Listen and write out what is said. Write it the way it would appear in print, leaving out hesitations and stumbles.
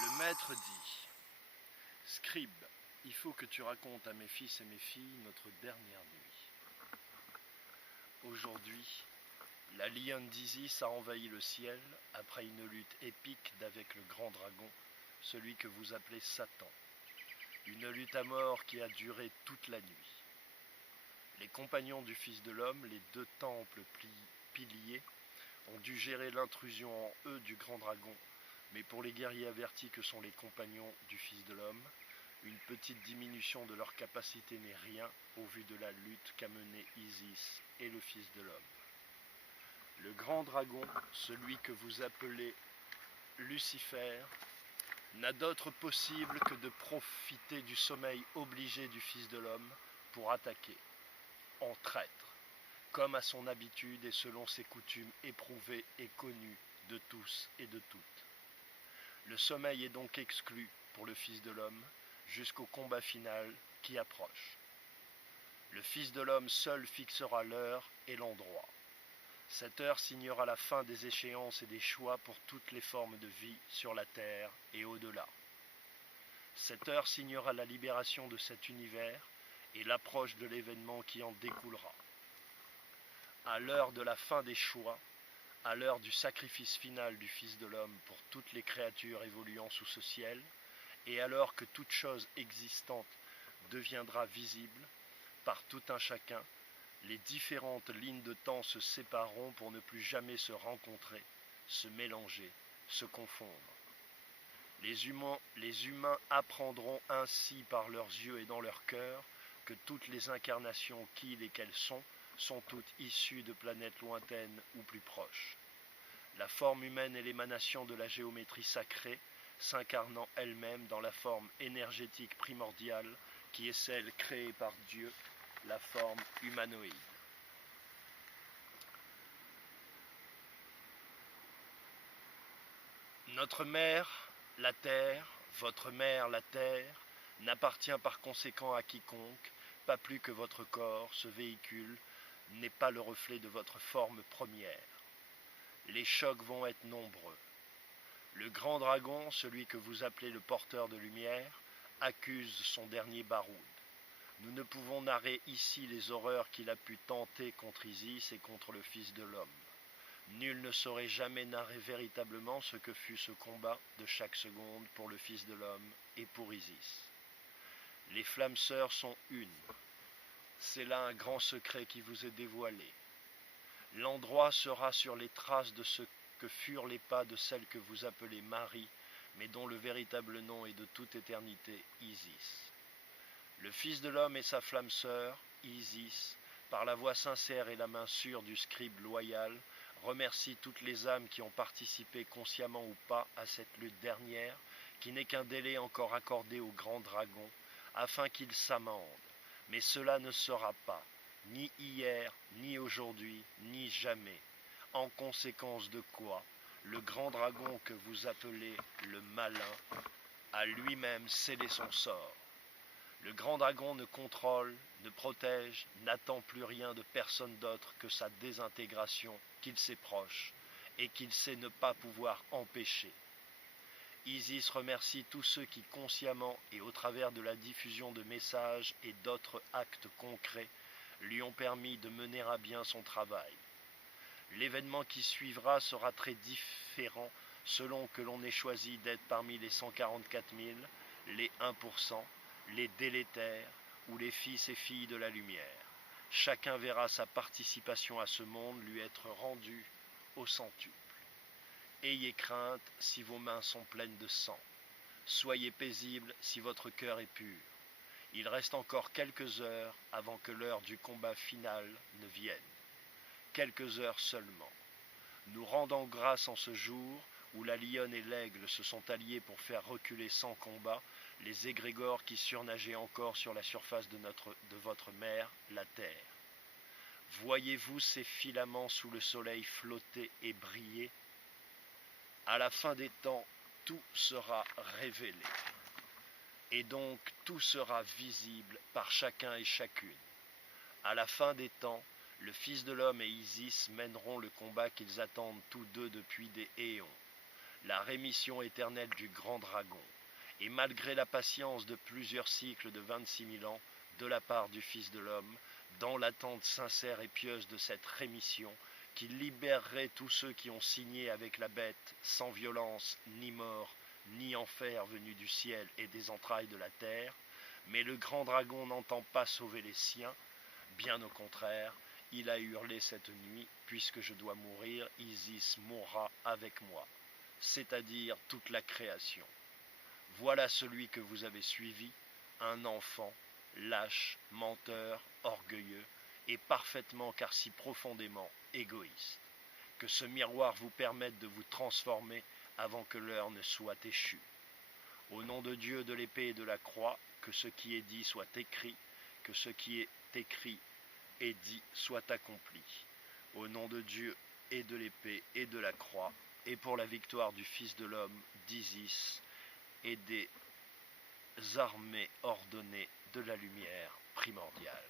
Le maître dit: Scribe, il faut que tu racontes à mes fils et mes filles notre dernière nuit. Aujourd'hui, la lionne d'Isis a envahi le ciel après une lutte épique d'avec le grand dragon, celui que vous appelez Satan. Une lutte à mort qui a duré toute la nuit. Les compagnons du Fils de l'homme, les deux temples piliers, ont dû gérer l'intrusion en eux du grand dragon, mais pour les guerriers avertis que sont les compagnons du Fils de l'homme, une petite diminution de leur capacité n'est rien au vu de la lutte qu'a menée Isis et le Fils de l'homme. Le grand dragon, celui que vous appelez Lucifer, n'a d'autre possible que de profiter du sommeil obligé du Fils de l'homme pour attaquer, en traître, comme à son habitude et selon ses coutumes éprouvées et connues de tous et de toutes. Le sommeil est donc exclu pour le Fils de l'homme jusqu'au combat final qui approche. Le Fils de l'homme seul fixera l'heure et l'endroit. Cette heure signera la fin des échéances et des choix pour toutes les formes de vie sur la terre et au-delà. Cette heure signera la libération de cet univers et l'approche de l'événement qui en découlera. À l'heure de la fin des choix, à l'heure du sacrifice final du Fils de l'homme pour toutes les créatures évoluant sous ce ciel, et alors que toute chose existante deviendra visible par tout un chacun, les différentes lignes de temps se sépareront pour ne plus jamais se rencontrer, se mélanger, se confondre. Les humains apprendront ainsi par leurs yeux et dans leur cœur que toutes les incarnations qui et qu'elles sont toutes issues de planètes lointaines ou plus proches. La forme humaine est l'émanation de la géométrie sacrée, s'incarnant elle-même dans la forme énergétique primordiale qui est celle créée par Dieu, la forme humanoïde. Notre mère, la Terre, votre mère, la Terre, n'appartient par conséquent à quiconque, pas plus que votre corps, ce véhicule, n'est pas le reflet de votre forme première. Les chocs vont être nombreux. Le grand dragon, celui que vous appelez le porteur de lumière, accuse son dernier baroud. Nous ne pouvons narrer ici les horreurs qu'il a pu tenter contre Isis et contre le Fils de l'homme. Nul ne saurait jamais narrer véritablement ce que fut ce combat de chaque seconde pour le Fils de l'homme et pour Isis. Les flammes sœurs sont une. C'est là un grand secret qui vous est dévoilé. L'endroit sera sur les traces de ce que furent les pas de celle que vous appelez Marie, mais dont le véritable nom est de toute éternité Isis. Le Fils de l'homme et sa flamme sœur, Isis, par la voix sincère et la main sûre du scribe loyal, remercie toutes les âmes qui ont participé consciemment ou pas à cette lutte dernière, qui n'est qu'un délai encore accordé au grand dragon, afin qu'il s'amende. Mais cela ne sera pas, ni hier, ni aujourd'hui, ni jamais. En conséquence de quoi, le grand dragon que vous appelez le malin a lui-même scellé son sort. Le grand dragon ne contrôle, ne protège, n'attend plus rien de personne d'autre que sa désintégration qu'il sait proche et qu'il sait ne pas pouvoir empêcher. Isis remercie tous ceux qui consciemment et au travers de la diffusion de messages et d'autres actes concrets lui ont permis de mener à bien son travail. L'événement qui suivra sera très différent selon que l'on ait choisi d'être parmi les 144 000, les 1%, les délétères ou les fils et filles de la lumière. Chacun verra sa participation à ce monde lui être rendue au centuple. Ayez crainte si vos mains sont pleines de sang. Soyez paisibles si votre cœur est pur. Il reste encore quelques heures avant que l'heure du combat final ne vienne. Quelques heures seulement. Nous rendons grâce en ce jour où la lionne et l'aigle se sont alliés pour faire reculer sans combat les égrégores qui surnageaient encore sur la surface de votre mer, la terre. Voyez-vous ces filaments sous le soleil flotter et briller? À la fin des temps, tout sera révélé. Et donc tout sera visible par chacun et chacune. À la fin des temps, le Fils de l'homme et Isis mèneront le combat qu'ils attendent tous deux depuis des éons, la rémission éternelle du grand dragon. Et malgré la patience de plusieurs cycles de 26 000 ans de la part du Fils de l'homme, dans l'attente sincère et pieuse de cette rémission, qui libérerait tous ceux qui ont signé avec la bête, sans violence, ni mort, ni enfer venu du ciel et des entrailles de la terre, mais le grand dragon n'entend pas sauver les siens, bien au contraire, il a hurlé cette nuit, puisque je dois mourir, Isis mourra avec moi, c'est-à-dire toute la création. Voilà celui que vous avez suivi, un enfant, lâche, menteur, orgueilleux, et parfaitement car si profondément égoïste. Que ce miroir vous permette de vous transformer avant que l'heure ne soit échue. Au nom de Dieu, de l'épée et de la croix, que ce qui est dit soit écrit, que ce qui est écrit et dit soit accompli. Au nom de Dieu et de l'épée et de la croix, et pour la victoire du Fils de l'homme, d'Isis et des armées ordonnées de la lumière primordiale.